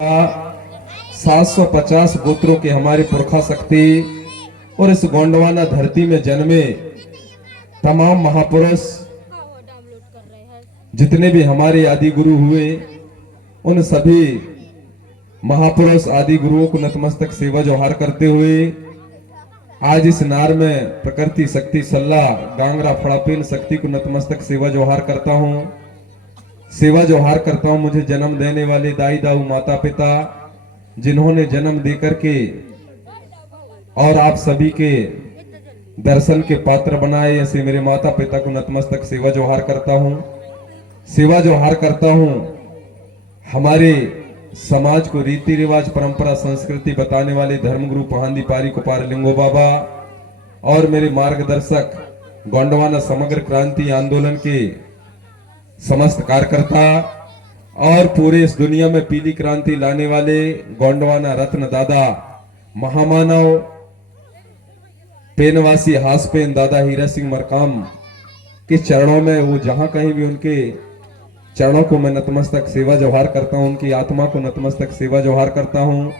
750 गोत्रों के हमारे पुरखा शक्ति और इस गोंडवाना धरती में जन्मे तमाम महापुरुष जितने भी हमारे आदि गुरु हुए, उन सभी महापुरुष आदि गुरुओं को नतमस्तक सेवा जोहार करते हुए आज इस नार में प्रकृति शक्ति सल्ला गांगरा फड़ापेन शक्ति को नतमस्तक सेवा जोहार करता हूँ। सेवा जोहार करता हूँ मुझे जन्म देने वाले दाई दाऊ माता पिता, जिन्होंने जन्म देकर के और आप सभी के दर्शन के पात्र बनाए, ऐसे मेरे माता पिता को नतमस्तक सेवा जोहार करता हूँ। सेवा जोहार करता हूँ हमारे समाज को रीति रिवाज परंपरा संस्कृति बताने वाले धर्मगुरु पहांदी पारी कुपार लिंगो बाबा और मेरे मार्गदर्शक गोंडवाना समग्र क्रांति आंदोलन के समस्त कार्यकर्ता और पूरे इस दुनिया में पीली क्रांति लाने वाले गोंडवाना रत्न दादा महामानव पेनवासी हासपेन दादा हीरा सिंह मरकाम के चरणों में, वो जहां कहीं भी उनके चरणों को मैं नतमस्तक सेवा जोहार करता हूं, उनकी आत्मा को नतमस्तक सेवा जोहार करता हूं।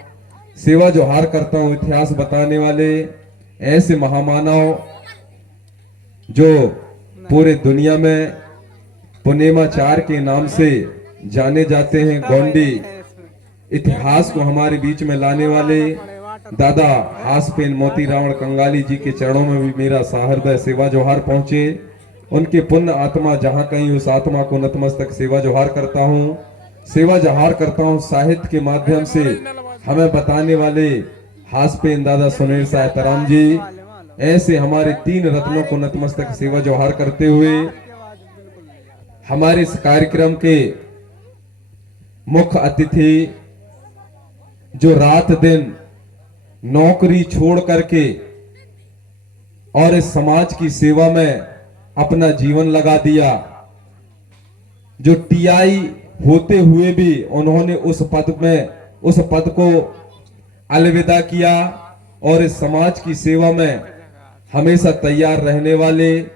सेवा जोहार करता हूं इतिहास बताने वाले ऐसे महामानव जो पूरे दुनिया में पुनेमाचार के नाम से जाने जाते हैं। गोंडी इतिहास को हमारे बीच में लाने वाले दादा हासपेन मोती रावण कंगाली जी के चरणों में भी मेरा सहृदय सेवा जोहार पहुंचे। उनके पुण्य आत्मा जहां कहीं, उस आत्मा को नतमस्तक सेवा जोहार करता हूं। सेवा जोहार करता हूं साहित्य के माध्यम से हमें बताने वाले हासपेन दादा सुनील साहतराम जी, ऐसे हमारे तीन रत्नों को नतमस्तक सेवा जोहार करते हुए हमारे इस कार्यक्रम के मुख्य अतिथि जो रात दिन नौकरी छोड़ करके और इस समाज की सेवा में अपना जीवन लगा दिया, जो टीआई होते हुए भी उन्होंने उस पद को अलविदा किया और इस समाज की सेवा में हमेशा तैयार रहने वाले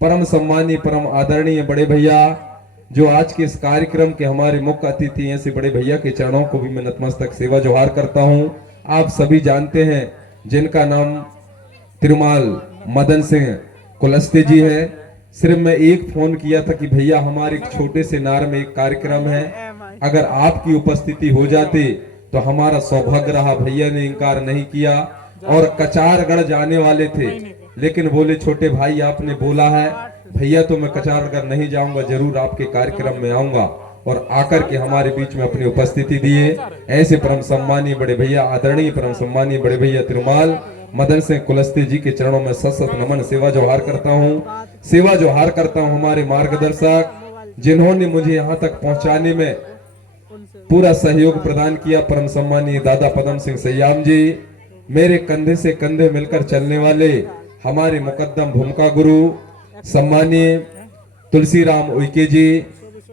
परम सम्मानीय परम आदरणीय बड़े भैया, जो आज के इस कार्यक्रम के हमारे मुख्य अतिथि, ऐसे बड़े भैया के चरणों को भी मैं नतमस्तक सेवा जोहार करता हूं। आप सभी जानते हैं जिनका नाम तिरुमाल मदन सिंह कुलस्ते जी है। सिर्फ मैं एक फोन किया था कि भैया हमारे एक छोटे से नार में एक कार्यक्रम है, अगर आपकी उपस्थिति हो जाते तो हमारा सौभाग्य रहा। भैया ने इनकार नहीं किया और कचारगढ़ जाने वाले थे, लेकिन बोले छोटे भाई आपने बोला है भैया तो मैं कचारगढ़ नहीं जाऊंगा, जरूर आपके कार्यक्रम में आऊंगा, और आकर के हमारे बीच में अपनी उपस्थिति दिए। ऐसे परम सम्मानीय बड़े भैया, आदरणीय परम सम्मानीय बड़े भैया तिरुमाल मदन सिंह कुलस्ते जी के चरणों में सत नमन सेवा जोहार करता हूँ। सेवा जोहार करता हूँ हमारे मार्गदर्शक जिन्होंने मुझे यहाँ तक पहुँचाने में पूरा सहयोग प्रदान किया, परम सम्मानीय दादा पदम सिंह सयाम जी, मेरे कंधे से कंधे मिलकर चलने वाले हमारे मुकद्दम भूमिका गुरु सम्मानीय तुलसीराम उइके जी,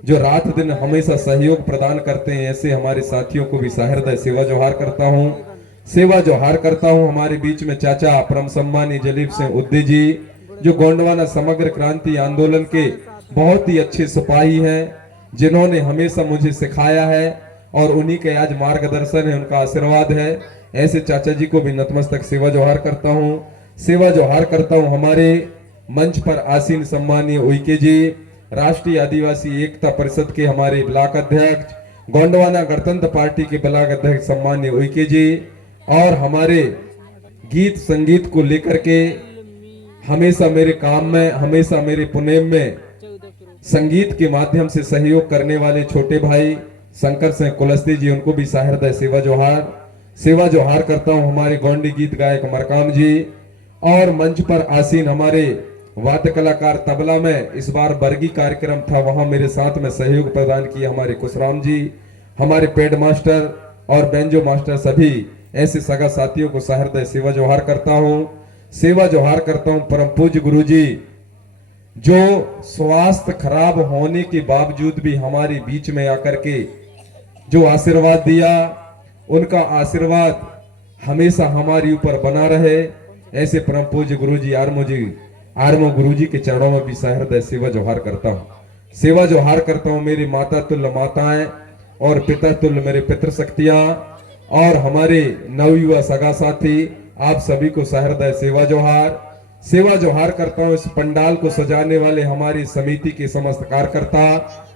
जो रात दिन हमेशा सहयोग प्रदान करते हैं। ऐसे हमारे साथियों को भी सहृदय सेवा जोहार करता हूँ। सेवा जोहार करता हूँ हमारे बीच में चाचा परम सम्मानीय जलीब सिंह उद्दी जी, जो गोंडवाना समग्र क्रांति आंदोलन के बहुत ही अच्छे सिपाही हैं, जिन्होंने हमेशा मुझे सिखाया है और उन्हीं के आज मार्गदर्शन है, उनका आशीर्वाद है। ऐसे चाचा जी को भी नतमस्तक सेवा जोहार करता हूँ। सेवा जोहार करता हूँ हमारे मंच पर आसीन सम्मानीय उइके जी, राष्ट्रीय आदिवासी एकता परिषद के हमारे ब्लॉक अध्यक्ष, गोंडवाना गणतंत्र पार्टी के ब्लॉक अध्यक्ष सम्मानीय उइके जी, और हमारे गीत संगीत को लेकर के हमेशा मेरे काम में, हमेशा मेरे पुनेम में संगीत के माध्यम से सहयोग करने वाले छोटे भाई शंकर सिंह कुलस्ते जी, उनको भी सहृदय सेवा जोहार। सेवा जोहार करता हूं हमारे गोंडी गीत गायक मरकाम जी, और मंच पर आसीन हमारे वाद्य कलाकार तबला में इस बार बरगी कार्यक्रम था, वहां मेरे साथ में सहयोग प्रदान किया हमारे कुशराम जी, हमारे पेड मास्टर और बेंजो मास्टर, सभी ऐसे सगा साथियों को सहृदय सेवा जोहार करता हूं। सेवा जोहार करता हूं परम पूज्य गुरु जी, जो स्वास्थ्य खराब होने के बावजूद भी हमारे बीच में आकर के जो आशीर्वाद दिया, उनका आशीर्वाद हमेशा हमारे ऊपर बना रहे। ऐसे परम पूज्य गुरु जी आरमो गुरु जी के चरणों में भी सहृदय सेवा जोहार करता हूँ। सेवा जोहार करता हूँ मेरी माता तुल्य माताएं, और पिता तुल्य मेरे पितृशक्तियां और हमारे नवयुवा सगा साथी, आप सभी को सहृदय सेवा जोहार करता हूं। इस पंडाल को सजाने वाले हमारी समिति के समस्त कार्यकर्ता,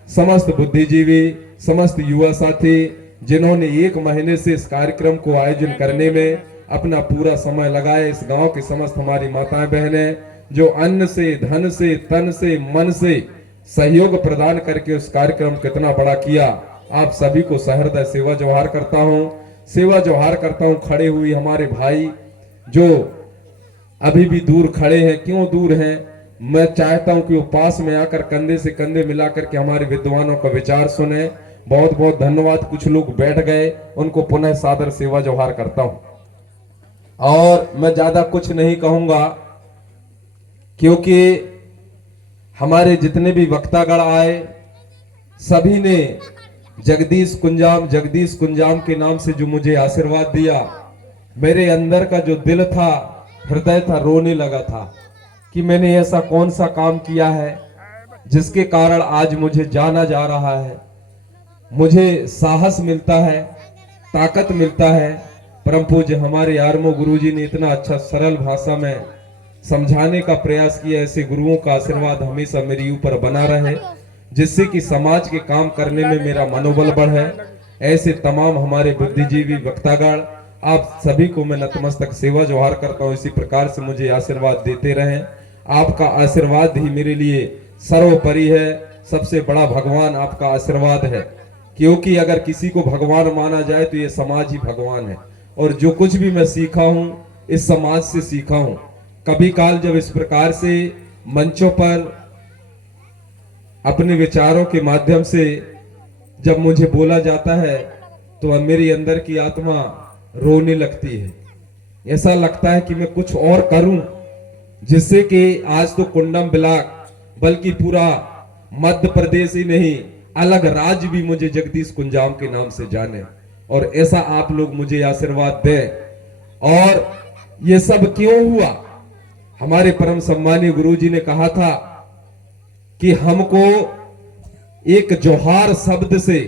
समस्त बुद्धिजीवी, समस्त युवा साथी, जिन्होंने 1 महीने से इस कार्यक्रम को आयोजन करने में अपना पूरा समय लगाए। इस गांव की समस्त हमारी माताएं बहनें जो अन्न से, धन से, तन से, मन से सहयोग प्रदान करके उस कार्यक्रम को कितना बड़ा किया, आप सभी को सहृदय सेवा जोहार करता हूं। खड़े हुए हमारे भाई जो अभी भी दूर खड़े हैं, क्यों दूर हैं, मैं चाहता हूं कि वो पास में आकर कंधे से कंधे मिलाकर के हमारे विद्वानों का विचार सुने। बहुत बहुत धन्यवाद। कुछ लोग बैठ गए, उनको पुनः सादर सेवा जोहार करता हूं। और मैं ज्यादा कुछ नहीं कहूंगा, क्योंकि हमारे जितने भी वक्तागण आए सभी ने जगदीश कुंजाम के नाम से जो मुझे आशीर्वाद दिया, मेरे अंदर का जो दिल था, हृदय था, रोने लगा था कि मैंने ऐसा कौन सा काम किया है जिसके कारण आज मुझे जाना जा रहा है, मुझे साहस मिलता है, ताकत मिलता है। परम पूज्य हमारे आरमो गुरुजी ने इतना अच्छा सरल भाषा में समझाने का प्रयास किया। ऐसे गुरुओं का आशीर्वाद हमेशा मेरे ऊपर बना रहे, जिससे कि समाज के काम करने में मेरा मनोबल बढ़े। ऐसे तमाम हमारे बुद्धिजीवी वक्तागण, आप सभी को मैं नतमस्तक सेवा जोहार करता हूं। इसी प्रकार से मुझे आशीर्वाद देते रहें। आपका आशीर्वाद ही मेरे लिए सर्वोपरि है। सबसे बड़ा भगवान आपका आशीर्वाद है, क्योंकि अगर किसी को भगवान माना जाए तो ये समाज ही भगवान है। और जो कुछ भी मैं सीखा हूं इस समाज से सीखा हूं। कभी काल जब इस प्रकार से मंचों पर अपने विचारों के माध्यम से जब मुझे बोला जाता है तो मेरी अंदर की आत्मा रोने लगती है। ऐसा लगता है कि मैं कुछ और करूं, जिससे कि आज तो कुंडम ब्लॉक बल्कि पूरा मध्य प्रदेश ही नहीं, अलग राज्य भी मुझे जगदीश कुंजाम के नाम से जाने। और ऐसा आप लोग मुझे आशीर्वाद दें। और ये सब क्यों हुआ? हमारे परम सम्मानीय गुरुजी ने कहा था कि हमको एक जोहार शब्द से,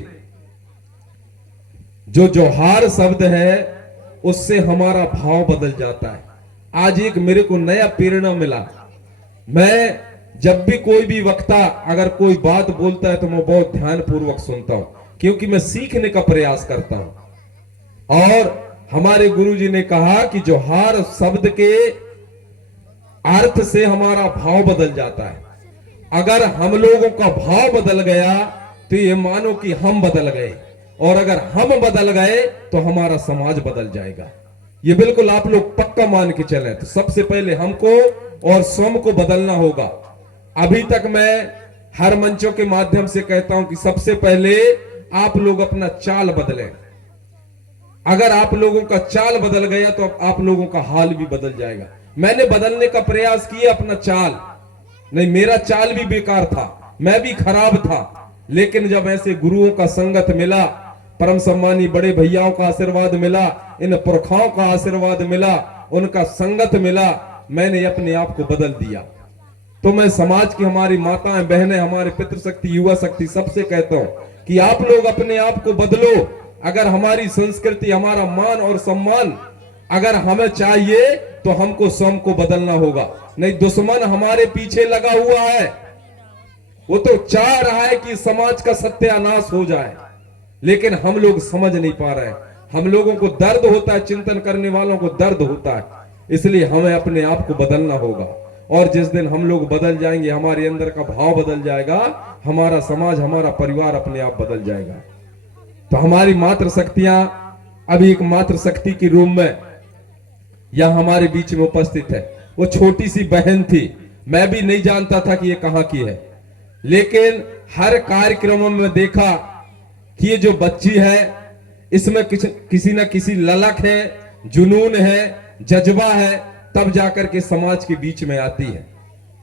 जो जोहार शब्द है उससे हमारा भाव बदल जाता है। आज एक मेरे को नया प्रेरणा मिला। मैं जब भी कोई भी वक्ता अगर कोई बात बोलता है तो मैं बहुत ध्यान पूर्वक सुनता हूं, क्योंकि मैं सीखने का प्रयास करता हूं। और हमारे गुरुजी ने कहा कि जोहार शब्द के अर्थ से हमारा भाव बदल जाता है। अगर हम लोगों का भाव बदल गया तो ये मानो कि हम बदल गए, और अगर हम बदल गए तो हमारा समाज बदल जाएगा। ये बिल्कुल आप लोग पक्का मान के चलें। तो सबसे पहले हमको और स्वयं को बदलना होगा। अभी तक मैं हर मंचों के माध्यम से कहता हूं कि सबसे पहले आप लोग अपना चाल बदलें। अगर आप लोगों का चाल बदल गया तो आप लोगों का हाल भी बदल जाएगा। मैंने बदलने का प्रयास किया अपना चाल, नहीं मेरा चाल भी बेकार था, मैं भी खराब था, लेकिन जब ऐसे गुरुओं का संगत मिला, परम सम्मानी बड़े भैयाओं का आशीर्वाद मिला, इन पुरखाओं का आशीर्वाद मिला, उनका संगत मिला, मैंने अपने आप को बदल दिया। तो मैं समाज की हमारी माताएं बहनें, हमारे पितृशक्ति युवा शक्ति सबसे कहता हूं कि आप लोग अपने आप को बदलो। अगर हमारी संस्कृति, हमारा मान और सम्मान अगर हमें चाहिए तो हमको स्वयं को बदलना होगा। नहीं दुश्मन हमारे पीछे लगा हुआ है, वो तो चाह रहा है कि समाज का सत्यानाश हो जाए, लेकिन हम लोग समझ नहीं पा रहे हैं। हम लोगों को दर्द होता है, चिंतन करने वालों को दर्द होता है, इसलिए हमें अपने आप को बदलना होगा। और जिस दिन हम लोग बदल जाएंगे, हमारे अंदर का भाव बदल जाएगा, हमारा समाज, हमारा परिवार अपने आप बदल जाएगा। तो हमारी मातृ शक्तियां अभी एक मातृ शक्ति के रूप में यह हमारे बीच में उपस्थित है। वो छोटी सी बहन थी, मैं भी नहीं जानता था कि ये कहां की है, लेकिन हर कार्यक्रम में देखा कि ये जो बच्ची है इसमें किसी न किसी ललक है, जुनून है, जज्बा है, तब जाकर के समाज के बीच में आती है,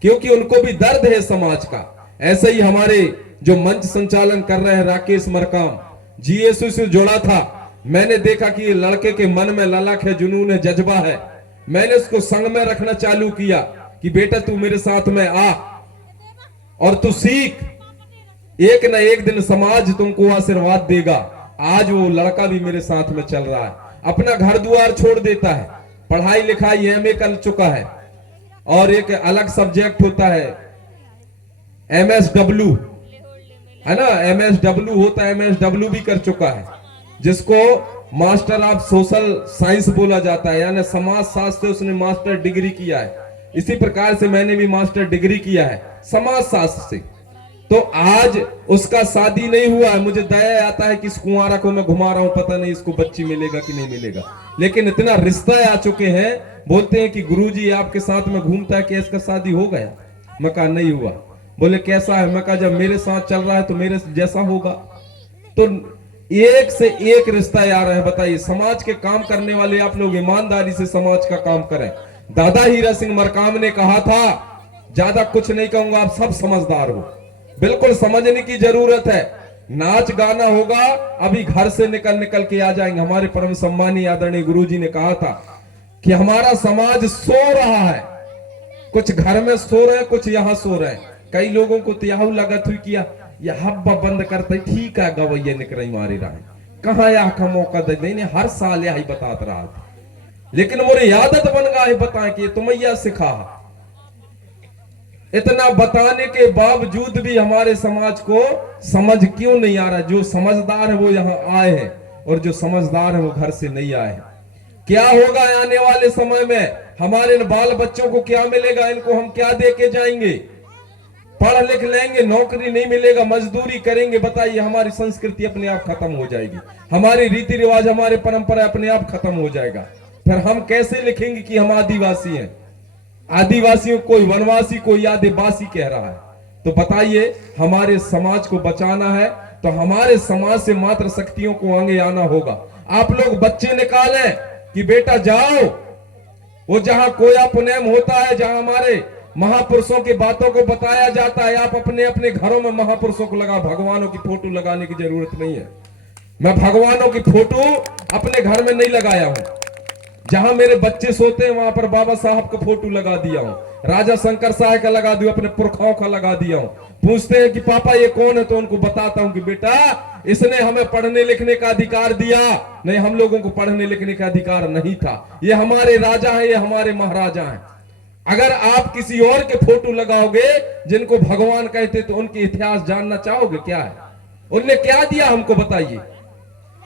क्योंकि उनको भी दर्द है समाज का। ऐसे ही हमारे जो मंच संचालन कर रहे हैं राकेश मरकाम, जीएसयू से जुड़ा था, मैंने देखा कि ये लड़के के मन में ललक है, जुनून है, जज्बा है। मैंने उसको संग में रखना चालू किया कि बेटा तू मेरे साथ में आ और तू सीख। एक न एक दिन समाज तुमको आशीर्वाद देगा। आज वो लड़का भी मेरे साथ में चल रहा है, अपना घर द्वार छोड़ देता है, पढ़ाई लिखाई एमए कर चुका है, और एक अलग सब्जेक्ट होता है एमएसडब्ल्यू, है ना, एमएसडब्ल्यू होता है, एमएसडब्ल्यू भी कर चुका है, जिसको मास्टर ऑफ सोशल साइंस बोला जाता है, यानी समाज शास्त्र से उसने मास्टर डिग्री किया है। इसी प्रकार से मैंने भी मास्टर डिग्री किया है समाज शास्त्र से। तो आज उसका शादी नहीं हुआ है, मुझे दया आता है कि इस कुंवारा को मैं घुमा रहा हूं, पता नहीं इसको बच्ची मिलेगा कि नहीं मिलेगा, लेकिन इतना रिश्ता आ चुके हैं, बोलते हैं कि गुरुजी आपके साथ में घूमता है, क्या इसका शादी हो गया? मैं कहा नहीं हुआ। बोले कैसा है? मैं कहा जब मेरे साथ चल रहा है तो मेरे जैसा होगा। तो एक से एक रिश्ता आ रहा है। बताइए, समाज के काम करने वाले आप लोग ईमानदारी से समाज का काम करें। दादा हीरा सिंह मरकाम ने कहा था, ज्यादा कुछ नहीं कहूंगा, आप सब समझदार हो, बिल्कुल समझने की जरूरत है। नाच गाना होगा, अभी घर से निकल निकल के आ जाएंगे। हमारे परम सम्मानीय आदरणीय गुरुजी ने कहा था कि हमारा समाज सो रहा है, कुछ घर में सो रहे हैं, कुछ यहां सो रहे हैं। कई लोगों को तो यह लगत हुई किया ये हब्बा बंद करते ठीक है, गवैये निकल मारी रहा है, कहा यह का मौका दे नहीं, हर साल यही बताता रहा था, लेकिन मोरे आदत बन गया है बताए कि तुम्हें सिखा। इतना बताने के बावजूद भी हमारे समाज को समझ क्यों नहीं आ रहा? जो समझदार है वो यहाँ आए हैं, और जो समझदार है वो घर से नहीं आए हैं। क्या होगा आने वाले समय में? हमारे बाल बच्चों को क्या मिलेगा? इनको हम क्या दे के जाएंगे? पढ़ लिख लेंगे, नौकरी नहीं मिलेगा, मजदूरी करेंगे, बताइए हमारी संस्कृति अपने आप खत्म हो जाएगी, हमारी रीति रिवाज, हमारे परंपरा अपने आप खत्म हो जाएगा। फिर हम कैसे लिखेंगे कि हम आदिवासी हैं? आदिवासियों कोई वनवासी, कोई आदिवासी कह रहा है। तो बताइए, हमारे समाज को बचाना है तो हमारे समाज से मात्र शक्तियों को आगे आना होगा। आप लोग बच्चे निकालें कि बेटा जाओ, वो जहां कोया पुनेम होता है, जहां हमारे महापुरुषों की बातों को बताया जाता है, आप अपने अपने घरों में महापुरुषों को लगा, भगवानों की फोटो लगाने की जरूरत नहीं है। मैं भगवानों की फोटो अपने घर में नहीं लगाया हूं। जहां मेरे बच्चे सोते हैं वहां पर बाबा साहब का फोटो लगा दिया हूं, राजा शंकर साहब का लगा दिया, अपने पुरखाओं का लगा दिया हूं। पूछते हैं कि पापा ये कौन है, तो उनको बताता हूं कि बेटा इसने हमें पढ़ने लिखने का अधिकार दिया, नहीं हम लोगों को पढ़ने लिखने का अधिकार नहीं था। ये हमारे राजा है, ये हमारे महाराजा हैं। अगर आप किसी और के फोटो लगाओगे जिनको भगवान कहते, तो उनके इतिहास जानना चाहोगे क्या है? उनने क्या दिया हमको बताइए।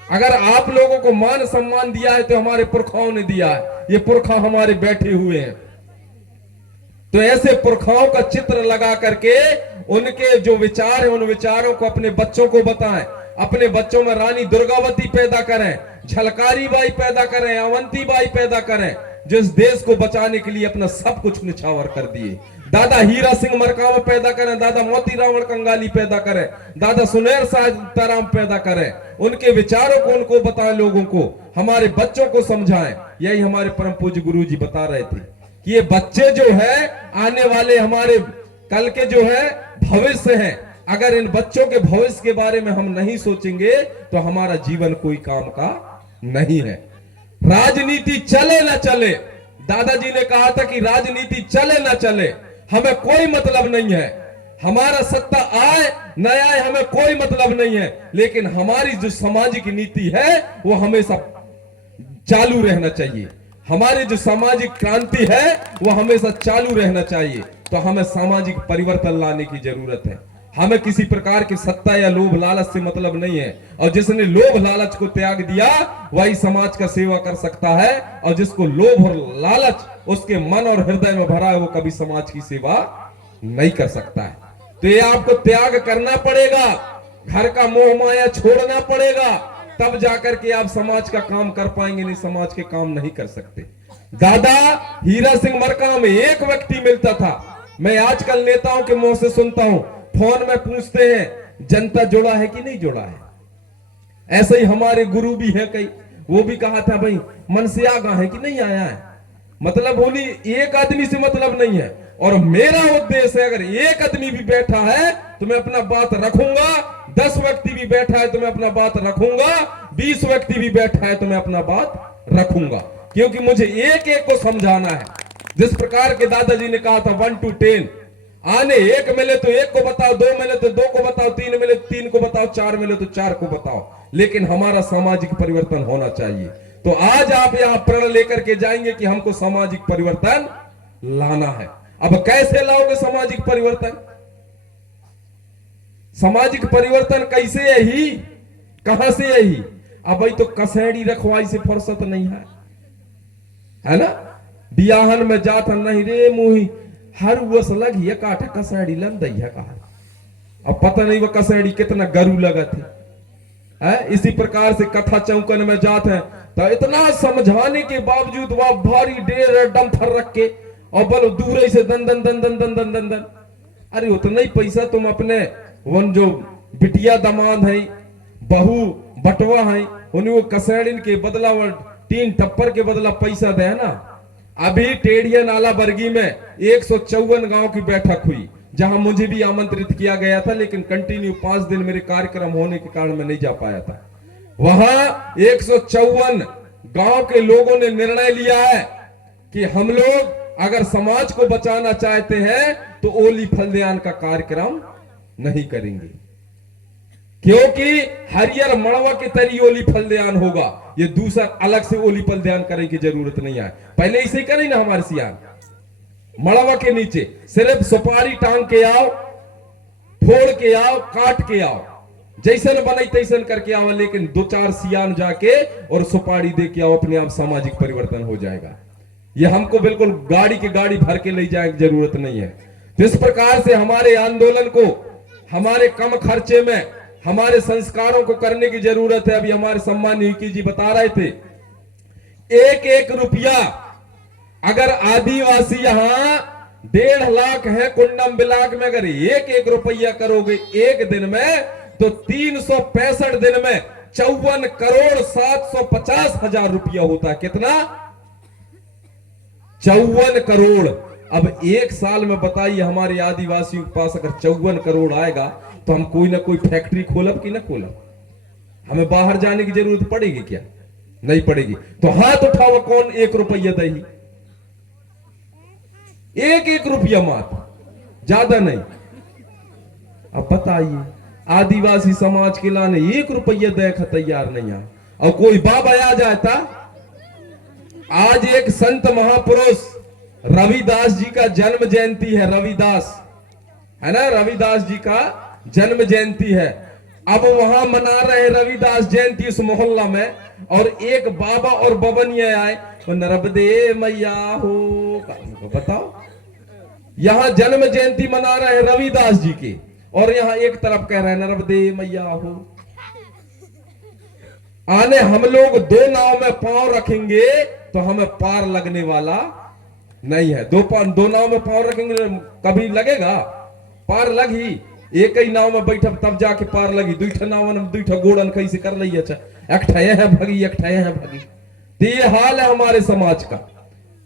अगर आप लोगों को मान सम्मान दिया है तो हमारे पुरखाओं ने दिया है, ये पुरखा हमारे बैठे हुए हैं। तो ऐसे पुरखाओं का चित्र लगा करके उनके जो विचार है उन विचारों को अपने बच्चों को बताएं। अपने बच्चों में रानी दुर्गावती पैदा करें, झलकारी बाई पैदा करें, अवंती बाई पैदा करें, जिस देश को बचाने के लिए अपना सब कुछ निछावर कर दिए। दादा हीरा सिंह मरकाम पैदा करें, दादा मोतीराम कंगाली पैदा करें, दादा सुनैर सीताराम पैदा करें। उनके विचारों को उनको बताएं, लोगों को, हमारे बच्चों को समझाएं। यही हमारे परम पूज्य गुरु जी बता रहे थे कि ये बच्चे जो है आने वाले हमारे कल के जो है भविष्य हैं। अगर इन बच्चों के भविष्य के बारे में हम नहीं सोचेंगे तो हमारा जीवन कोई काम का नहीं है। राजनीति चले ना चले, दादाजी ने कहा था कि राजनीति चले ना चले, हमें कोई मतलब नहीं है। हमारा सत्ता आए न आए हमें कोई मतलब नहीं है, लेकिन हमारी जो सामाजिक नीति है वो हमेशा चालू रहना चाहिए। हमारी जो सामाजिक क्रांति है वो हमेशा चालू रहना चाहिए। तो हमें सामाजिक परिवर्तन लाने की जरूरत है। हमें किसी प्रकार की सत्ता या लोभ लालच से मतलब नहीं है, और जिसने लोभ लालच को त्याग दिया वही समाज का सेवा कर सकता है, और जिसको लोभ और लालच उसके मन और हृदय में भरा है वो कभी समाज की सेवा नहीं कर सकता है। तो ये आपको त्याग करना पड़ेगा, घर का मोह माया छोड़ना पड़ेगा, तब जाकर के आप समाज का काम कर पाएंगे, नहीं समाज के काम नहीं कर सकते। दादा हीरा सिंह मरकाम एक व्यक्ति मिलता था। मैं आजकल नेताओं के मुंह से सुनता हूं, फोन में पूछते हैं जनता जुड़ा है कि नहीं जुड़ा है। ऐसे ही हमारे गुरु भी है कई, वो भी कहा था भाई मन से आगा है कि नहीं आया है। मतलब उन्हीं एक आदमी से मतलब नहीं है, और मेरा उद्देश्य है अगर एक आदमी भी बैठा है तो मैं अपना बात रखूंगा, 10 व्यक्ति भी बैठा है तो मैं अपना बात रखूंगा, 20 व्यक्ति भी बैठा है तो मैं अपना बात रखूंगा, क्योंकि मुझे एक एक को समझाना है। जिस प्रकार के दादाजी ने कहा था 1 to 10, आने एक मिले तो एक को बताओ, दो मिले तो दो को बताओ, तीन मिले तो तीन को बताओ, चार मिले तो चार को बताओ, लेकिन हमारा सामाजिक परिवर्तन होना चाहिए। तो आज आप यहां प्रण लेकर के जाएंगे कि हमको सामाजिक परिवर्तन लाना है। अब कैसे लाओगे सामाजिक परिवर्तन? सामाजिक परिवर्तन कैसे यही, कहां से यही? अब भाई तो कसेड़ी रखवाई से फुर्सत नहीं है ना? बियाहन में जात नहीं रे मुही हर वस लगी है काठा कसेड़ी लन दई है कहा। अब पता नहीं वो कसेड़ी कितना गरु लगा थे है? इसी प्रकार से कथा चौकन में जात है तो इतना समझाने के बावजूद वह भारी डेर डंफर रख के और बल दूर से दन दन दन दन दन दन दन दन। अरे उतना ही पैसा तुम अपने वन जो बिटिया दमाद है, बहू बटवा है, उन्हें वो कसेड़िन के बदला वो तीन टप्पर के बदला पैसा दे ना। अभी टेढ़िया नाला बरगी में 154 गांव की बैठक हुई, जहां मुझे भी आमंत्रित किया गया था, लेकिन कंटिन्यू 5 दिन मेरे कार्यक्रम होने के कारण मैं नहीं जा पाया था। वहां 154 गांव के लोगों ने निर्णय लिया है कि हम लोग अगर समाज को बचाना चाहते हैं तो ओली फलदान का कार्यक्रम नहीं करेंगे, क्योंकि हरियर मड़वा के तरी ओली फलदान होगा। ये दूसरा अलग से ओली फलदान करने की जरूरत नहीं है। पहले इसे करें ना हमारे सियान, मड़वा के नीचे सिर्फ सुपारी टांग के आओ, फोड़ के आओ, काट के आओ, जैसन बने तैसन करके आओ, लेकिन 2-4 सियान जाके और सुपारी दे के आओ, अपने आप सामाजिक परिवर्तन हो जाएगा। ये हमको बिल्कुल गाड़ी की गाड़ी भर के ले जाने की जरूरत नहीं है। तो इस प्रकार से हमारे आंदोलन को हमारे कम खर्चे में हमारे संस्कारों को करने की जरूरत है। अभी हमारे सम्मानीय यूकी जी बता रहे थे, एक एक रुपया अगर आदिवासी यहां 1.5 लाख है कुंडम बिलाक में, अगर एक एक रुपया करोगे एक दिन में तो 365 दिन में 54,750,000 रुपया होता है। कितना? 54 करोड़। अब एक साल में बताइए हमारे आदिवासियों के पास अगर 54 करोड़ आएगा तो हम कोई ना कोई फैक्ट्री खोलब कि ना खोलब? हमें बाहर जाने की जरूरत पड़ेगी क्या? नहीं पड़ेगी। तो हाथ उठाओ, कौन 1 रुपया दही? एक एक रुपया मात्र, ज्यादा नहीं। अब बताइए आदिवासी समाज के लाने 1 रुपया देखा तैयार नहीं है। और कोई बाबा आ जाता। आज एक संत महापुरुष रविदास जी का जन्म जयंती है, रविदास है ना, रविदास जी का जन्म जयंती है। अब वहां मना रहे रविदास जयंती उस मोहल्ला में, और एक बाबा और बबनिया आए तो नर्मदे मैया हो, बताओ यहां जन्म जयंती मना रहे हैं रविदास जी की, और यहां एक तरफ कह रहे हैं नर्मदे मैया हो। आने हम लोग 2 नाव में पांव रखेंगे तो हमें पार लगने वाला नहीं है। 2 नाव में पांव रखेंगे कभी लगेगा? पार लगी एक ही नाव में बैठब तब जाके पार लगी। 2 नाव में 2 गोड़न कैसे कर ली? अच्छा एक ठये है भगी, एक ठये है भगी। तो ये हाल है हमारे समाज का।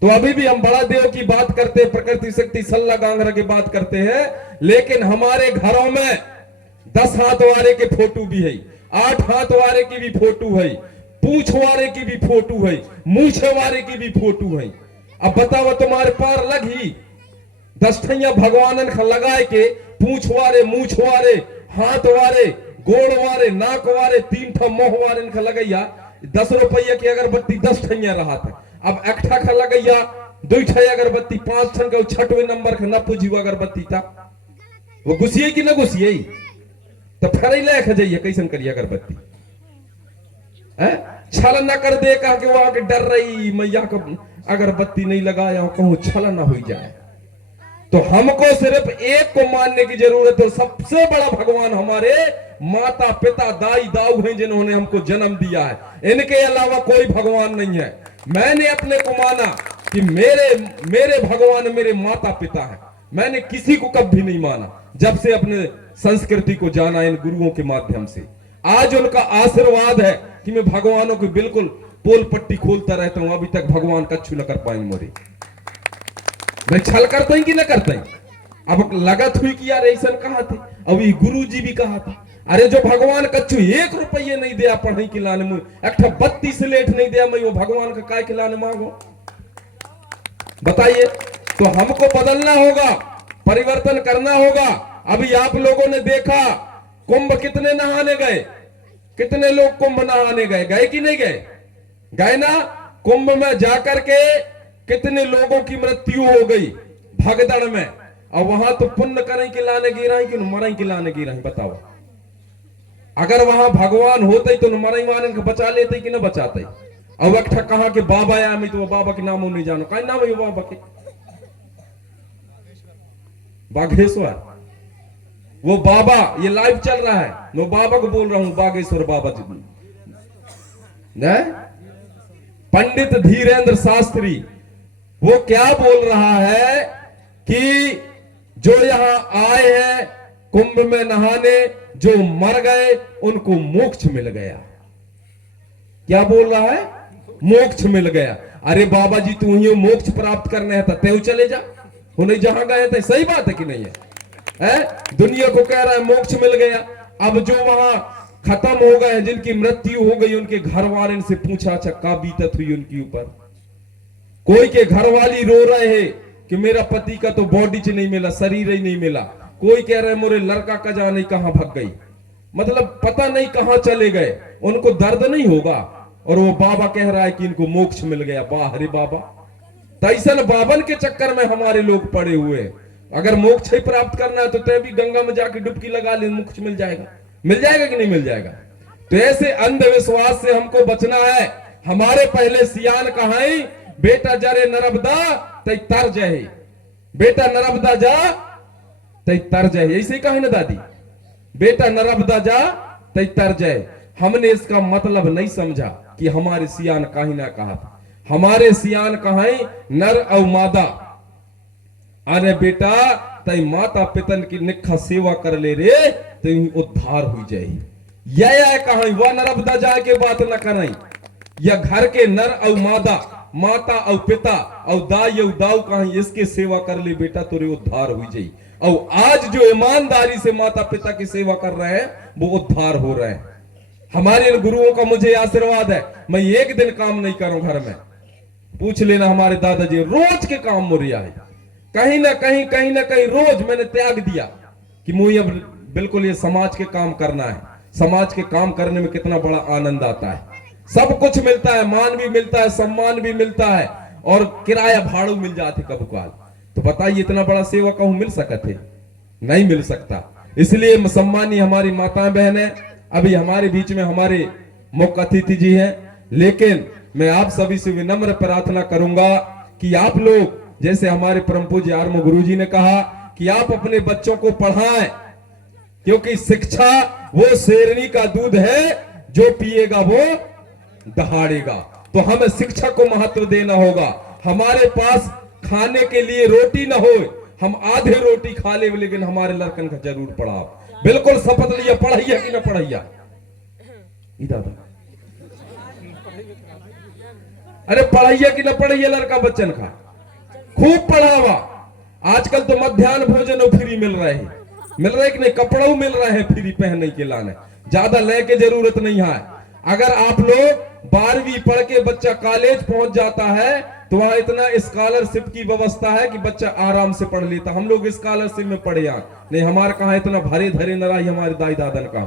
तो अभी भी हम बड़ा देव की बात करते हैं, प्रकृति शक्ति सल्ला गांगरा की बात करते हैं, लेकिन हमारे घरों में 10 हाथ वाले के फोटो भी है, 8 हाथ वाले की भी फोटो है, पूछ वाले की भी फोटो है, मूछे वाले की भी फोटो है। अब बताओ तुम्हारे पार लगी? 10 ठैया भगवानन का लगाए के पूछ वाले, मूछ वाले, हाथ वाले, गोड़ वाले, नाक वाले, 3 ठा मोह वाले का लगैया 10 रुपया की अगरबत्ती 10 ठैया रहा था। अब एकठा खा लगैया 2 ठैया अगरबत्ती, 5 ठन का 6वें नंबर का न पूछियो अगरबत्ती था वो घुसिए कि न घुसिए? तो फिर ले खजाइए कैसन करिए अगरबत्ती है? छल न कर दे कहा कि वहां के डर रही मैया को अगरबत्ती नहीं लगाया, कहूं छल न हो जाए। तो हमको सिर्फ एक को मानने की जरूरत है, सबसे बड़ा भगवान हमारे माता पिता दाई दाऊ हैं, जिन्होंने हमको जन्म दिया है। इनके अलावा कोई भगवान नहीं है। मैंने अपने को माना कि मेरे भगवान मेरे माता पिता हैं। मैंने किसी को कभी नहीं माना जब से अपने संस्कृति को जाना इन गुरुओं के माध्यम से। आज उनका आशीर्वाद है कि मैं भगवानों की बिल्कुल पोल पट्टी खोलता रहता हूं। अभी तक भगवान कच्छु न कर पाए मोरे। मैं छल करता ही कि न करता ही? अब लगत हुई कि यार ऐसा कहा थे, अभी गुरु जी भी कहा था, अरे जो भगवान कच्छु 1 रुपये नहीं दिया पढ़ाई के लाने में, एक 32 लेट नहीं दिया, मैं वो भगवान का काय के लाने मांगो? बताइए। तो हमको बदलना होगा। परिवर्तन करना होगा। अभी आप लोगों ने देखा कुंभ कितने नहाने गए, कितने लोग कुंभ नहाने गए, गए कि नहीं गए? गए ना। कुंभ में जाकर के कितने लोगों की मृत्यु हो गई भगदड़ में, और वहां तो पुण्य करें कि लाने गिरा कि मरें कि लाने गिरा, बताओ। अगर वहां भगवान होते तो मरई वाले को बचा लेते कि न बचाते। अब एक कहा कि बाबा आया, मैं तो वो बाबा के नाम नहीं जानो, कहीं नाम है बाबा के? बागेश्वर। वो बाबा, ये लाइव चल रहा है, मैं बाबा को बोल रहा हूं, बागेश्वर बाबा जी ने, पंडित धीरेन्द्र शास्त्री, वो क्या बोल रहा है कि जो यहां आए हैं कुंभ में नहाने, जो मर गए उनको मोक्ष मिल गया। क्या बोल रहा है? मोक्ष मिल गया। अरे बाबा जी, तू ही मोक्ष प्राप्त करने है तो चले जा, उन्हें जहां गए थे। सही बात है कि नहीं है? दुनिया को कह रहा है मोक्ष मिल गया। अब जो वहां खत्म हो गए, जिनकी मृत्यु हो गई, उनके घर वाले से पूछा, अच्छा क्या बीतत हुई उनके ऊपर? कोई के घर वाली रो रहे हैं कि मेरा पति का तो बॉडी च नहीं मिला, शरीर ही नहीं मिला। कोई कह रहे मोरे लड़का का जाने कहां भाग गई, मतलब पता नहीं कहां चले गए। उनको दर्द नहीं होगा, और वो बाबा कह रहा है कि इनको मोक्ष मिल गया। वाह रे बाबा, तैसन बाबन के चक्कर में हमारे लोग पड़े हुए। अगर मोक्ष ही प्राप्त करना है तो तय भी गंगा में जाके डुबकी लगा ले, मोक्ष मिल जाएगा। मिल जाएगा कि नहीं मिल जाएगा? तो ऐसे अंधविश्वास से हमको बचना है। हमारे पहले सियान कहाई, बेटा जरे नर्मदा तय तर जाए, बेटा नर्मदा जा तय तर जाए, ऐसे कहे ना दादी, बेटा नर्मदा जा तय तर जाए। हमने इसका मतलब नहीं समझा कि हमारे सियान कहीं ना कहा था। हमारे सियान कहाई नर और मादा, अरे बेटा तय माता पितन की निखा सेवा कर ले रे, तो उद्धार हो जाए। यह कहाई वह नर्मदा जाए के बात न कराई, या घर के नर और मादा, माता और पिता और दाई और दाऊ कहाई, इसके सेवा कर ले बेटा, तुरे उद्धार हो जाए। और आज जो ईमानदारी से माता पिता की सेवा कर रहे हैं वो उद्धार हो रहे हैं। हमारे इन गुरुओं का मुझे आशीर्वाद है। मैं एक दिन काम नहीं करूं घर में, पूछ लेना हमारे दादाजी, रोज के काम मुरिया है। कहीं ना कहीं रोज मैंने त्याग दिया कि मुझे अब बिल्कुल ये समाज के काम करना है। समाज के काम करने में कितना बड़ा आनंद आता है। सब कुछ मिलता है, मान भी मिलता है, सम्मान भी मिलता है, और किराया भाड़ू मिल जाते कब काल। तो बताइए इतना बड़ा सेवा कहूं मिल सकते? नहीं मिल सकता। इसलिए सम्मानी हमारी माताएं बहनें, अभी हमारे बीच में हमारे मुख्य अतिथि जी हैं, लेकिन मैं आप सभी से विनम्र प्रार्थना करूंगा कि आप लोग, जैसे हमारे परम पूज्य आर्म गुरु जी ने कहा कि आप अपने बच्चों को पढ़ाएं, क्योंकि शिक्षा वो शेरनी का दूध है, जो पिएगा वो दहाड़ेगा। तो हमें शिक्षा को महत्व देना होगा। हमारे पास खाने के लिए रोटी ना हो, हम आधे रोटी खा ले, लेकिन हमारे लड़कन का जरूर पढ़ा। बिल्कुल शपथ लिया, पढ़ैया कि ना पढ़ैया? अरे पढ़ैया कि ना पढ़ैया? लड़का बच्चन का खूब पढ़ावा। आजकल तो मध्याह्न भोजन फ्री मिल रहे हैं, मिल रहे कि नहीं? कपड़ों मिल रहे हैं फ्री पहनने के लाने, ज्यादा लेके जरूरत नहीं है। अगर आप लोग 12वीं पढ़ के बच्चा कॉलेज पहुंच जाता है तो वहां इतना स्कॉलरशिप की व्यवस्था है कि बच्चा आराम से पढ़ लेता। हम लोग स्कॉलरशिप में पढ़े नहीं, हमारे कहा इतना भरे धरे न रही। हमारे दाई दादन का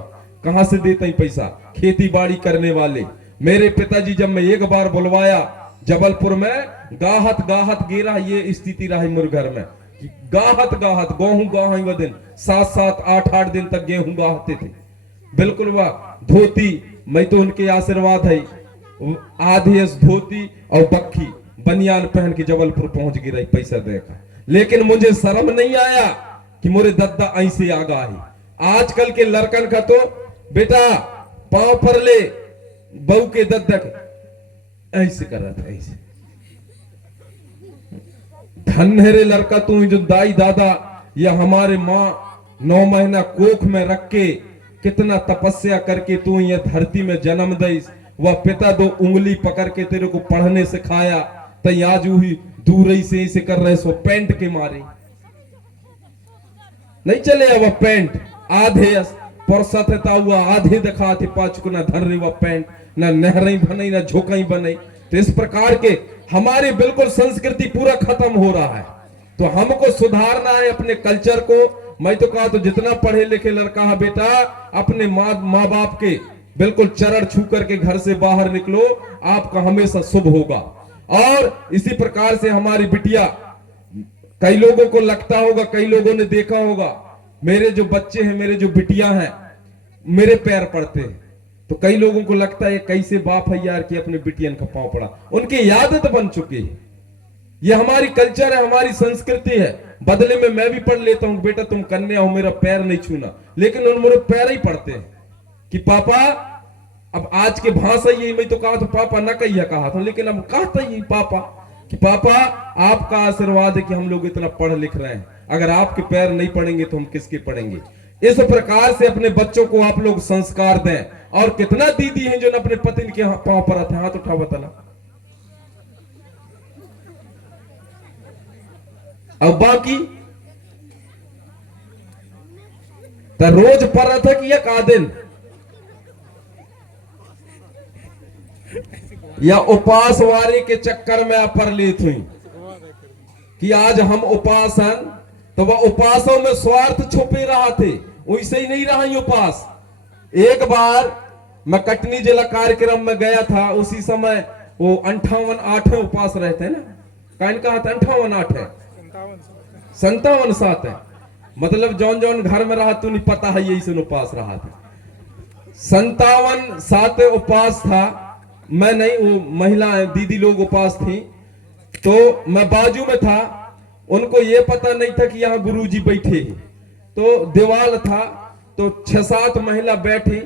कहां से देते हैं पैसा? खेती बाड़ी करने वाले। मेरे पिताजी जब मैं एक बार बुलवाया जबलपुर में, गाहत गाहत गिरा, ये स्थिति रही मुरघर में, गाहत गाहत गेहूं गाह दिन 7-7 8-8 दिन तक गेहूं गाहते थे। बिल्कुल वह धोती, मैं तो उनके आशीर्वाद है, आधी धोती और बक्खी बनियान पहन के जबलपुर पहुंच गई रही पैसा देखा। लेकिन मुझे शर्म नहीं आया कि मोरे दद्दा ऐसे आगा है। आजकल के लड़कन का तो बेटा पांव पर ले बहू के दद्दा ऐसे कर रहा था, ऐसे। धन्य रे लड़का तू, जो दाई दादा या हमारे माँ 9 महीना कोख में रख के कितना तपस्या करके तू ये धरती में जन्म दई। वह पिता 2 उंगली पकड़ के तेरे को पढ़ने सिखाया, तई आज वही दूर ही से इसे कर रहे सो पेंट के मारे नहीं चले। वह पेंट आधे परसत हुआ, आधे दिखा थे पाचको, ना धर रही वह पेंट, ना नहरई बनी, ना झोंकई बनी। तो इस प्रकार के हमारी बिल्कुल संस्कृति पूरा खत्म हो रहा है। तो हमको सुधारना है अपने कल्चर को। मैं तो कहा तो जितना पढ़े लिखे लड़का है बेटा, अपने माँ बाप के बिल्कुल चरण छू करके घर से बाहर निकलो, आपका हमेशा शुभ होगा। और इसी प्रकार से हमारी बिटिया, कई लोगों को लगता होगा, कई लोगों ने देखा होगा, मेरे जो बच्चे हैं, मेरे जो बिटिया हैं, मेरे पैर पड़ते हैं, तो कई लोगों को लगता है कैसे बाप है यार कि अपने बिटियन का पांव पड़ा। उनकी आदत बन चुकी है। ये हमारी कल्चर है, हमारी संस्कृति है। बदले में मैं भी पढ़ लेता हूं, बेटा तुम कन्या हो, मेरा पैर नहीं छूना, लेकिन उन मेरे पैर ही पड़ते हैं कि पापा, अब आज के भाषा यही, मैं तो कहा तो पापा न कहिए कहा था, लेकिन अब कहता ही पापा कि पापा आपका आशीर्वाद है कि हम लोग इतना पढ़ लिख रहे हैं, अगर आपके पैर नहीं पड़ेंगे तो हम किसके पड़ेंगे। इस प्रकार से अपने बच्चों को आप लोग संस्कार दें। और कितना दीदी हैं जो अपने पति के पांव पर आते हैं, हाथ उठा बताना। अब बाकी तो रोज पर था कि एक आदिन या उपास वारे के चक्कर में अपर ली थी कि आज हम उपास हैं, तो वह उपासों में स्वार्थ छुपे रहा थे, वैसे ही नहीं रहा ही उपास। एक बार मैं कटनी जिला कार्यक्रम में गया था, उसी समय वो 58 उपास रहते हैं ना, काइन कहा था 58 है, 57 है, मतलब जौन जौन घर में रहा तू नहीं पता है, यही से उपास रहा था। 57 उपास था, मैं नहीं, वो महिला दीदी लोग उपास थी, तो मैं बाजू में था। उनको ये पता नहीं था कि यहाँ गुरुजी बैठे, तो दीवाल था, तो 6-7 महिला बैठी,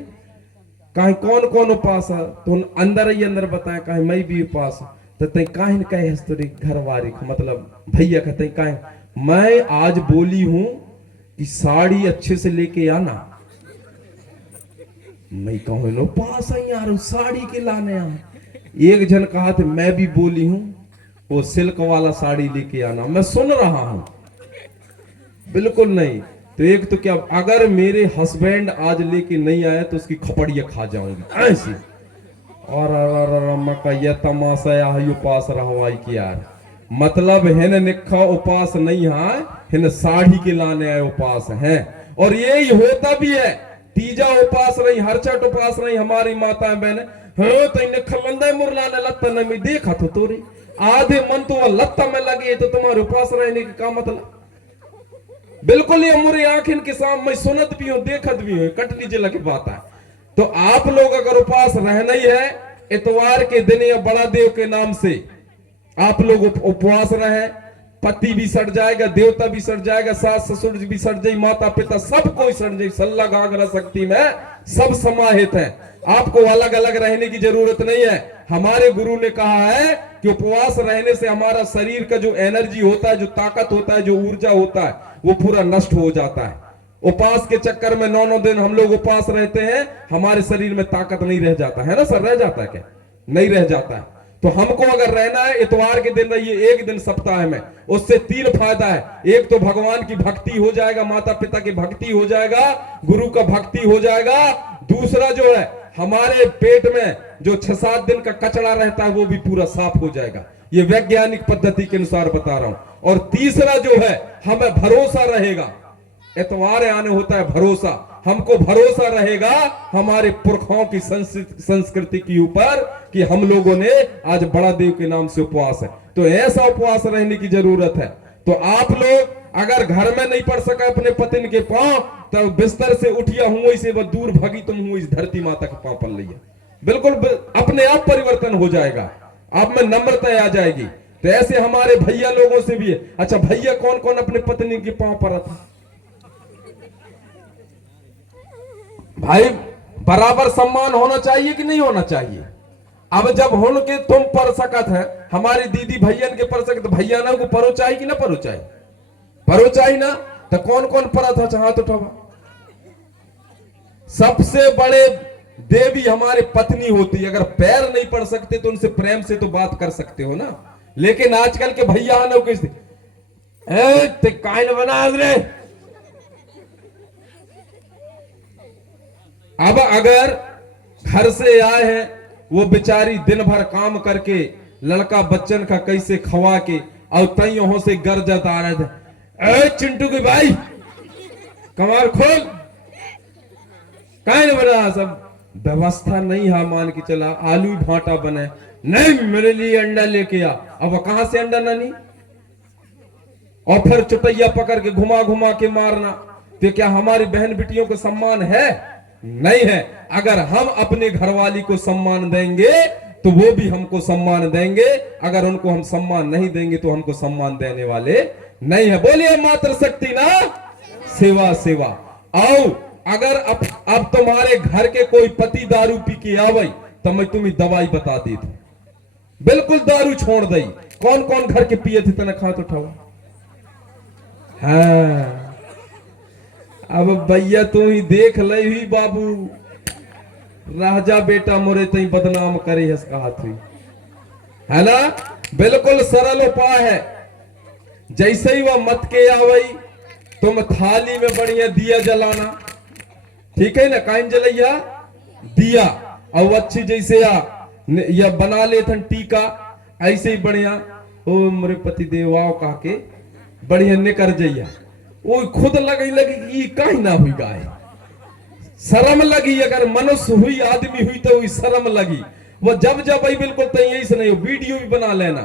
कहीं कौन कौन उपास है, तो अंदर ही अंदर बताए कहीं मैं भी उपास, तो तय काहे न कहे तोरे घर वारी, मतलब भैया कहते काहे, मैं आज बोली हूं कि साड़ी अच्छे से लेके आना। मैं कहूँ लो पास है यार, साड़ी के लाने आ। एक जन कहा था मैं भी बोली हूं वो सिल्क वाला साड़ी लेके आना। मैं सुन रहा हूं, बिल्कुल नहीं। तो एक तो क्या, अगर मेरे हस्बैंड आज लेके नहीं आया तो उसकी खपड़िया खा जाऊंगी ऐसी। और मका ये तमाशा या उपास रहा कि यार, मतलब हिन निखा उपास नहीं है, हिन साड़ी के लाने आए उपास है। और यही होता भी है, तीजा उपास नहीं, हरचट उपास नहीं। हमारी माता बहन हाँ तो खलंदा मुरलाने लत्ता न में देखा तो तोरे आधे मन तो लत्ता में लगे, तो तुम्हारे उपास रहने का मतलब बिल्कुल ही मुरे आंखिन के सामने मैं सुनत भी हूं, देखत भी हूं, कटनी जिला की बात है। तो आप लोग अगर उपास रहना ही है, इतवार के दिन या बड़ा देव के नाम से आप लोग उपवास रहे, पति भी सड़ जाएगा, देवता भी सड़ जाएगा, सास ससुर भी सड़ जाए, माता पिता सब कोई सड़ जाए, सल्ला घाघरा शक्ति में सब समाहित है। आपको अलग अलग रहने की जरूरत नहीं है। हमारे गुरु ने कहा है कि उपवास रहने से हमारा शरीर का जो एनर्जी होता है, जो ताकत होता है, जो ऊर्जा होता है, वो पूरा नष्ट हो जाता है। उपास के चक्कर में 9 दिन हम लोग उपास रहते हैं, हमारे शरीर में ताकत नहीं रह जाता है ना सर, रह जाता है क्या? नहीं रह जाता है। तो हमको अगर रहना है, इतवार के दिन रहिए, एक दिन सप्ताह में, उससे 3 फायदा है। एक तो भगवान की भक्ति हो जाएगा, माता पिता की भक्ति हो जाएगा, गुरु का भक्ति हो जाएगा। दूसरा जो है, हमारे पेट में जो 6-7 दिन का कचरा रहता है वो भी पूरा साफ हो जाएगा। ये वैज्ञानिक पद्धति के अनुसार बता रहा हूं। और तीसरा जो है, हमें भरोसा रहेगा। इतवार आने होता है भरोसा, हमको भरोसा रहेगा हमारे पुरखाओं की संस्कृति के ऊपर कि हम लोगों ने आज बड़ा देव के नाम से उपवास है। तो ऐसा उपवास रहने की जरूरत है। तो आप लोग अगर घर में नहीं पढ़ सका अपने पतिन के पांव, तो बिस्तर से उठिया हुई से वह दूर भागी तुम हुई इस धरती माता के पांव पर लिया, बिल्कुल अपने आप परिवर्तन हो जाएगा, आप में नम्रता आ जाएगी। तो ऐसे हमारे भैया लोगों से भी है। अच्छा भैया कौन कौन अपने पत्नी के पांव पर आता? भाई बराबर सम्मान होना चाहिए कि नहीं होना चाहिए? अब जब होन के तुम पर सकत है, हमारी दीदी भैयन के पर सकत, भैया ना को परो चाहिए कि ना परो चाहिए? परो चाहिए ना। तो कौन कौन परत है? हाथ उठावा। सबसे बड़े देवी हमारी पत्नी होती है। अगर पैर नहीं पड़ सकते तो उनसे प्रेम से तो बात कर सकते हो ना। लेकिन आजकल के भैया ना किस बना रे। अब अगर घर से आए हैं, वो बेचारी दिन भर काम करके लड़का बच्चन का कैसे खवा के और तइयों से गरजत आ रहे थे, ए चिंटू के भाई कमार खोल, काहे न बना सब व्यवस्था नहीं है, मान के चला आलू भाटा बने, नहीं मेरे लिए अंडा लेके आ। अब कहां से अंडा नानी, और फिर चुटैया पकड़ के घुमा घुमा के मारना, तो क्या हमारी बहन बेटियों को सम्मान है? नहीं है। अगर हम अपने घरवाली को सम्मान देंगे तो वो भी हमको सम्मान देंगे, अगर उनको हम सम्मान नहीं देंगे तो हमको सम्मान देने वाले नहीं है। बोलिए मातृशक्ति ना सेवा सेवा। आओ, अगर अब तुम्हारे घर के कोई पति दारू पी के आवे तो मैं तुम्हें दवाई बता दी थी, बिल्कुल दारू छोड़ दई। कौन कौन घर के पिए थे तना हाथ उठाओ। हाँ, अब भैया तू ही देख ले हुई बाबू, राजा बेटा मोरे तई बदनाम करे हस कहा थी, है ना। बिल्कुल सरल उपाय है। जैसे ही वह मत के आवई, तुम थाली में बढ़िया दिया जलाना, ठीक है ना, काइन जलैया दिया, और अच्छी जैसे या बना ले थन टीका, ऐसे ही बढ़िया ओ मोरे पति देवाओ कहा के बढ़िया निकर जइया। वो खुद लगी कहीं ना हुई गाय, शर्म लगी। अगर मनुष्य हुई, आदमी हुई तो शर्म लगी। वो जब जब आई बिल्कुल तो यही नहीं, वीडियो भी बना लेना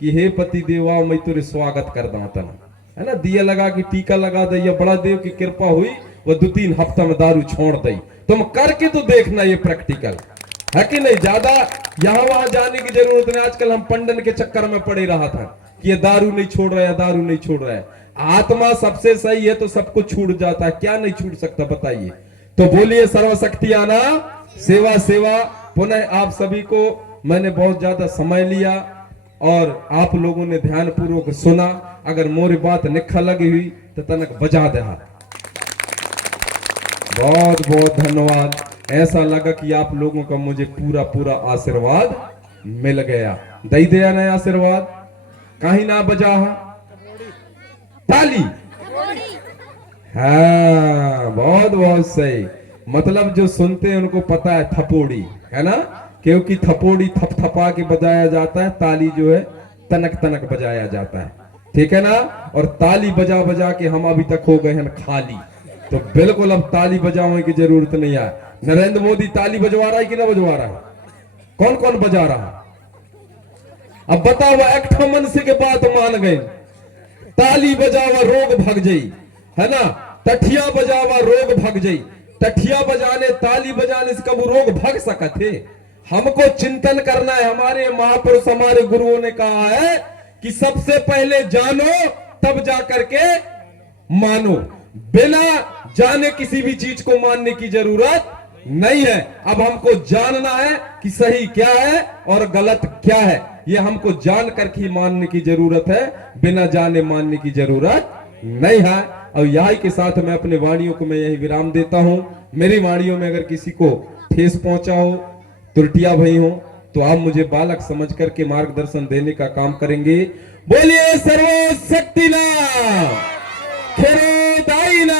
कि हे पति देवा मैं तुरे स्वागत कर दा तना, है ना, दिया लगा के टीका लगा दे, या बड़ा देव की कृपा हुई वो 2-3 हफ्ता में दारू छोड़ दई। तुम करके तो देखना, ये प्रैक्टिकल है कि नहीं। ज्यादा यहां वहां जाने की जरूरत नहीं। आजकल हम पंडन के चक्कर में पड़े रहा था कि ये दारू नहीं छोड़ रहा है, दारू नहीं छोड़ रहा है। आत्मा सबसे सही है तो सब कुछ छूट जाता है, क्या नहीं छूट सकता बताइए। तो बोलिए सर्वशक्ति आना सेवा सेवा। पुनः आप सभी को मैंने बहुत ज्यादा समय लिया और आप लोगों ने ध्यान पूर्वक सुना। अगर मोरी बात निखा लगी हुई तो तनक बजा दे हाथ। बहुत बहुत धन्यवाद। ऐसा लगा कि आप लोगों का मुझे पूरा पूरा आशीर्वाद मिल गया। दई दिया ना आशीर्वाद, कहीं ना बजा ताली। हाँ, बहुत बहुत सही। मतलब जो सुनते हैं उनको पता है थपोड़ी, है ना, क्योंकि थपोड़ी थपथपा के बजाया जाता है, ताली जो है तनक तनक बजाया जाता है, ठीक है ना। और ताली बजा बजा के हम अभी तक हो गए हैं खाली, तो बिल्कुल अब ताली बजाने की जरूरत नहीं है। नरेंद्र मोदी ताली बजवा रहा है कि ना बजवा रहा है? कौन कौन बजा रहा है? अब बताओ, एक मन से के बात मान गए, ताली बजावा रोग भग जाई, है ना, टठिया बजावा रोग भग जाई। टठिया बजाने ताली बजाने से कब रोग भग सकते? हमको चिंतन करना है। हमारे महापुरुष हमारे गुरुओं ने कहा है कि सबसे पहले जानो तब जाकर के मानो। बिना जाने किसी भी चीज को मानने की जरूरत नहीं है। अब हमको जानना है कि सही क्या है और गलत क्या है, ये हमको जान करके ही मानने की जरूरत है, बिना जाने मानने की जरूरत नहीं है। और यही के साथ मैं अपने वाणियों को मैं यही विराम देता हूं। मेरी वाणियों में अगर किसी को ठेस पहुंचा हो, त्रुटियां भई हो, तो आप मुझे बालक समझ करके मार्गदर्शन देने का काम करेंगे। बोलिए सर्वशक्ति ना, खेरो दाई ना।